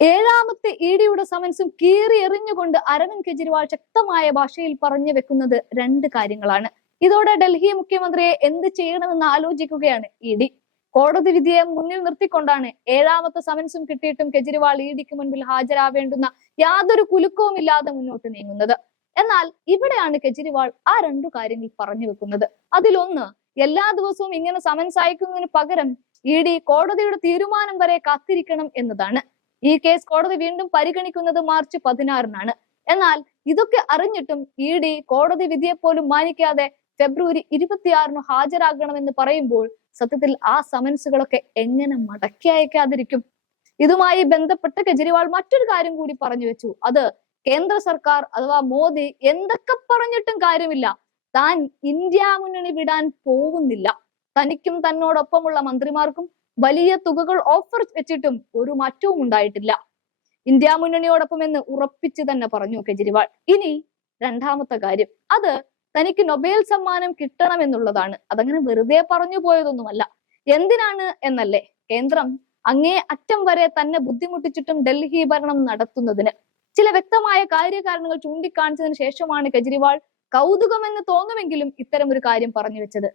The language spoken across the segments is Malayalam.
ഏഴാമത്തെ ഇഡിയുടെ സമൻസും കീറി എറിഞ്ഞുകൊണ്ട് അരവിന്ദ് കെജ്രിവാൾ ശക്തമായ ഭാഷയിൽ പറഞ്ഞു വെക്കുന്നത് രണ്ട് കാര്യങ്ങളാണ്. ഇതോടെ ഡൽഹി മുഖ്യമന്ത്രിയെ എന്ത് ചെയ്യണമെന്ന് ആലോചിക്കുകയാണ് ഇഡി. കോടതി വിധിയെ മുന്നിൽ നിർത്തിക്കൊണ്ടാണ് ഏഴാമത്തെ സമൻസും കിട്ടിയിട്ടും കെജ്രിവാൾ ഇഡിക്ക് മുൻപിൽ ഹാജരാവേണ്ടുന്ന യാതൊരു കുലുക്കവുമില്ലാതെ മുന്നോട്ട് നീങ്ങുന്നത്. എന്നാൽ ഇവിടെയാണ് കെജ്രിവാൾ ആ രണ്ടു കാര്യങ്ങൾ പറഞ്ഞു വെക്കുന്നത്. അതിലൊന്ന്, എല്ലാ ദിവസവും ഇങ്ങനെ സമൻസ് അയക്കുന്നതിന് പകരം ഇഡി കോടതിയുടെ തീരുമാനം വരെ കാത്തിരിക്കണം എന്നതാണ്. ഈ കേസ് കോടതി വീണ്ടും പരിഗണിക്കുന്നത് മാർച്ച് 16-നാണ്. എന്നാൽ ഇതൊക്കെ അറിഞ്ഞിട്ടും ഇഡി കോടതി വിധിയെ പോലും മാനിക്കാതെ ഫെബ്രുവരി 26-ന് ഹാജരാകണമെന്ന് പറയുമ്പോൾ സത്യത്തിൽ ആ സമൻസുകളൊക്കെ എങ്ങനെ മടക്കി അയക്കാതിരിക്കും? ഇതുമായി ബന്ധപ്പെട്ട് കെജ്രിവാൾ മറ്റൊരു കാര്യം കൂടി പറഞ്ഞു വെച്ചു. അത് കേന്ദ്ര സർക്കാർ അഥവാ മോദി എന്തൊക്കെ പറഞ്ഞിട്ടും കാര്യമില്ല, താൻ ഇന്ത്യ മുന്നണി വിടാൻ പോകുന്നില്ല. തനിക്കും തന്നോടൊപ്പമുള്ള മന്ത്രിമാർക്കും വലിയ തുകകൾ ഓഫർ വെച്ചിട്ടും ഒരു മാറ്റവും ഉണ്ടായിട്ടില്ല. ഇന്ത്യ മുന്നണിയോടൊപ്പം എന്ന് ഉറപ്പിച്ചു തന്നെ പറഞ്ഞു കെജ്രിവാൾ. ഇനി രണ്ടാമത്തെ കാര്യം, അത് തനിക്ക് നൊബേൽ സമ്മാനം കിട്ടണമെന്നുള്ളതാണ്. അതങ്ങനെ വെറുതെ പറഞ്ഞു പോയതൊന്നുമല്ല. എന്തിനാണ് എന്നല്ലേ, കേന്ദ്രം അങ്ങേ അറ്റം വരെ തന്നെ ബുദ്ധിമുട്ടിച്ചിട്ടും ഡൽഹി ഭരണം നടത്തുന്നതിന്. ചില വ്യക്തമായ കാര്യകാരണങ്ങൾ ചൂണ്ടിക്കാണിച്ചതിന് ശേഷമാണ് കെജ്രിവാൾ കൗതുകമെന്ന് തോന്നുമെങ്കിലും ഇത്തരം ഒരു കാര്യം പറഞ്ഞു വെച്ചത്.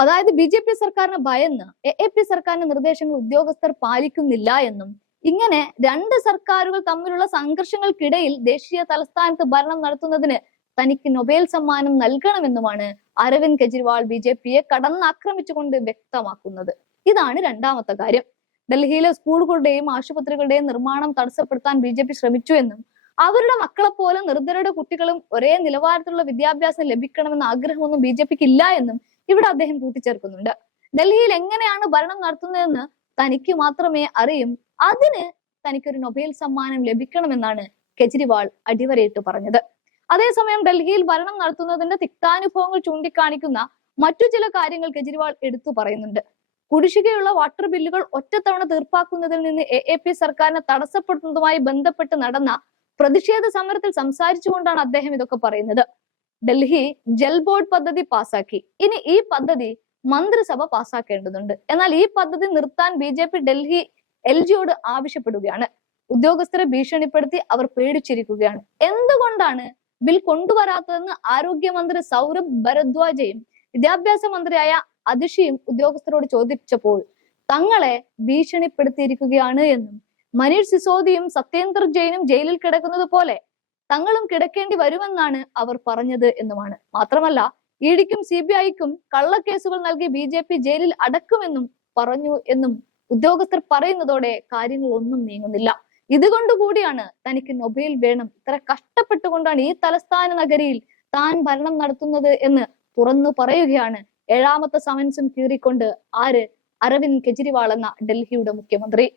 അതായത് BJP സർക്കാരിന് ഭയന്ന് AAP സർക്കാരിന്റെ നിർദ്ദേശങ്ങൾ ഉദ്യോഗസ്ഥർ പാലിക്കുന്നില്ല എന്നും, ഇങ്ങനെ രണ്ട് സർക്കാരുകൾ തമ്മിലുള്ള സംഘർഷങ്ങൾക്കിടയിൽ ദേശീയ തലസ്ഥാനത്ത് ഭരണം നടത്തുന്നതിന് തനിക്ക് നൊബേൽ സമ്മാനം നൽകണമെന്നുമാണ് അരവിന്ദ് കെജ്രിവാൾ BJPയെ കടന്നാക്രമിച്ചുകൊണ്ട് വ്യക്തമാക്കുന്നത്. ഇതാണ് രണ്ടാമത്തെ കാര്യം. ഡൽഹിയിലെ സ്കൂളുകളുടെയും ആശുപത്രികളുടെയും നിർമ്മാണം തടസ്സപ്പെടുത്താൻ BJP ശ്രമിച്ചു എന്നും, അവരുടെ മക്കളെപ്പോലെ നിർദ്ധരുടെ കുട്ടികളും ഒരേ നിലവാരത്തിലുള്ള വിദ്യാഭ്യാസം ലഭിക്കണമെന്ന ആഗ്രഹമൊന്നും BJPക്ക് ഇല്ല എന്നും ഇവിടെ അദ്ദേഹം കൂട്ടിച്ചേർക്കുന്നുണ്ട്. ഡൽഹിയിൽ എങ്ങനെയാണ് ഭരണം നടത്തുന്നതെന്ന് തനിക്ക് മാത്രമേ അറിയും, അതിന് തനിക്കൊരു നൊബേൽ സമ്മാനം ലഭിക്കണമെന്നാണ് കെജ്രിവാൾ അടിവരയിട്ട് പറഞ്ഞത്. അതേസമയം ഡൽഹിയിൽ ഭരണം നടത്തുന്നതിന്റെ തിക്താനുഭവങ്ങൾ ചൂണ്ടിക്കാണിക്കുന്ന മറ്റു ചില കാര്യങ്ങൾ കെജ്രിവാൾ എടുത്തു പറയുന്നുണ്ട്. കുടിശ്ശികയുള്ള വാട്ടർ ബില്ലുകൾ ഒറ്റത്തവണ തീർപ്പാക്കുന്നതിൽ നിന്ന് AAP സർക്കാരിനെ തടസ്സപ്പെടുത്തുന്നതുമായി ബന്ധപ്പെട്ട് നടന്ന പ്രതിഷേധ സമരത്തിൽ സംസാരിച്ചുകൊണ്ടാണ് അദ്ദേഹം ഇതൊക്കെ പറയുന്നത്. ഡൽഹി ജൽ ബോർഡ് പദ്ധതി പാസാക്കി. ഇനി ഈ പദ്ധതി മന്ത്രിസഭ പാസാക്കേണ്ടതുണ്ട്. എന്നാൽ ഈ പദ്ധതി നിർത്താൻ BJP ഡൽഹി LGയോട് ആവശ്യപ്പെടുകയാണ്. ഉദ്യോഗസ്ഥരെ ഭീഷണിപ്പെടുത്തി അവർ പേടിച്ചിരിക്കുകയാണ്. എന്തുകൊണ്ടാണ് ബിൽ കൊണ്ടുവരാത്തതെന്ന് ആരോഗ്യമന്ത്രി സൗരഭ് ഭരദ്വാജയും വിദ്യാഭ്യാസ മന്ത്രിയായ അതിഷിയും ഉദ്യോഗസ്ഥരോട് ചോദിച്ചപ്പോൾ തങ്ങളെ ഭീഷണിപ്പെടുത്തിയിരിക്കുകയാണ് എന്നും, മനീഷ് സിസോദിയും സത്യേന്ദർ ജെയിനും ജയിലിൽ കിടക്കുന്നത് പോലെ തങ്ങളും കിടക്കേണ്ടി വരുമെന്നാണ് അവർ പറഞ്ഞത് എന്നുമാണ്. മാത്രമല്ല, ഇഡിക്കും CBIക്കും കള്ളക്കേസുകൾ നൽകി BJP ജയിലിൽ അടക്കുമെന്നും പറഞ്ഞു എന്നും ഉദ്യോഗസ്ഥർ പറയുന്നതോടെ കാര്യങ്ങൾ ഒന്നും നീങ്ങുന്നില്ല. ഇതുകൊണ്ടുകൂടിയാണ് തനിക്ക് നൊബേൽ വേണം, ഇത്ര കഷ്ടപ്പെട്ടുകൊണ്ടാണ് ഈ തലസ്ഥാന നഗരിയിൽ താൻ ഭരണം നടത്തുന്നത് എന്ന് തുറന്നു പറയുകയാണ് ഏഴാമത്തെ സമൻസും കീറിക്കൊണ്ട് അരവിന്ദ് കെജ്രിവാൾ എന്ന ഡൽഹിയുടെ മുഖ്യമന്ത്രി.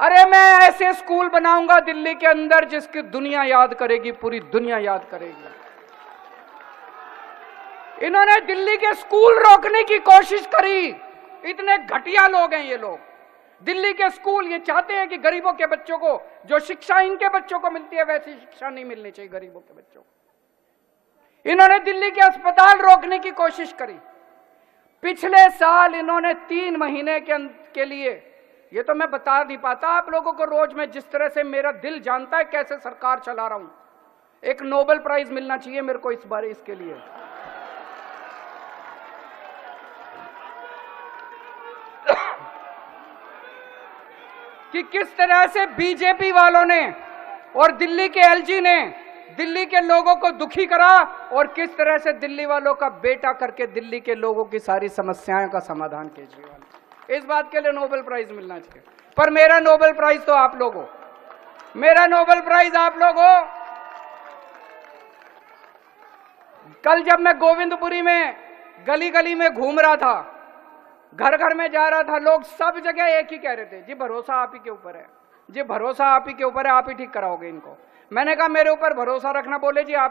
अरे मैं ऐसे स्कूल बनाऊंगा दिल्ली के अंदर जिसकी दुनिया याद करेगी, पूरी दुनिया याद करेगी। इन्होंने दिल्ली के स्कूल रोकने की कोशिश करी। इतने घटिया लोग हैं ये लोग। दिल्ली के स्कूल ये चाहते हैं कि गरीबों के बच्चों को जो शिक्षा इनके बच्चों को मिलती है वैसी शिक्षा नहीं मिलनी चाहिए गरीबों के बच्चों को। इन्होंने दिल्ली के अस्पताल रोकने की कोशिश करी। पिछले साल इन्होंने 3 महीने के लिए, ये तो मैं बता नहीं पाता आप लोगों को, रोज में जिस तरह से मेरा दिल जानता है कैसे सरकार चला रहा हूं, एक नोबेल प्राइज मिलना चाहिए मेरे को इस बार इसके लिए। कि किस तरह से BJP वालों ने और दिल्ली के LG ने दिल्ली के लोगों को दुखी करा और किस तरह से दिल्ली वालों का बेटा करके दिल्ली के लोगों की सारी समस्याओं का समाधान केजरीवाल। इस बात के लिए नोबेल प्राइज मिलना चाहिए। पर मेरा नोबेल प्राइज तो आप लोग हो, मेरा नोबेल प्राइज आप लोग हो। कल जब मैं गोविंदपुरी में गली गली में घूम रहा था, घर घर में जा रहा था, लोग सब जगह एक ही कह रहे थे, जी भरोसा आप ही के ऊपर है, जी भरोसा आप ही के ऊपर है, आप ही ठीक कराओगे इनको। मैंने कहा मेरे ऊपर भरोसा रखना, बोले जी आप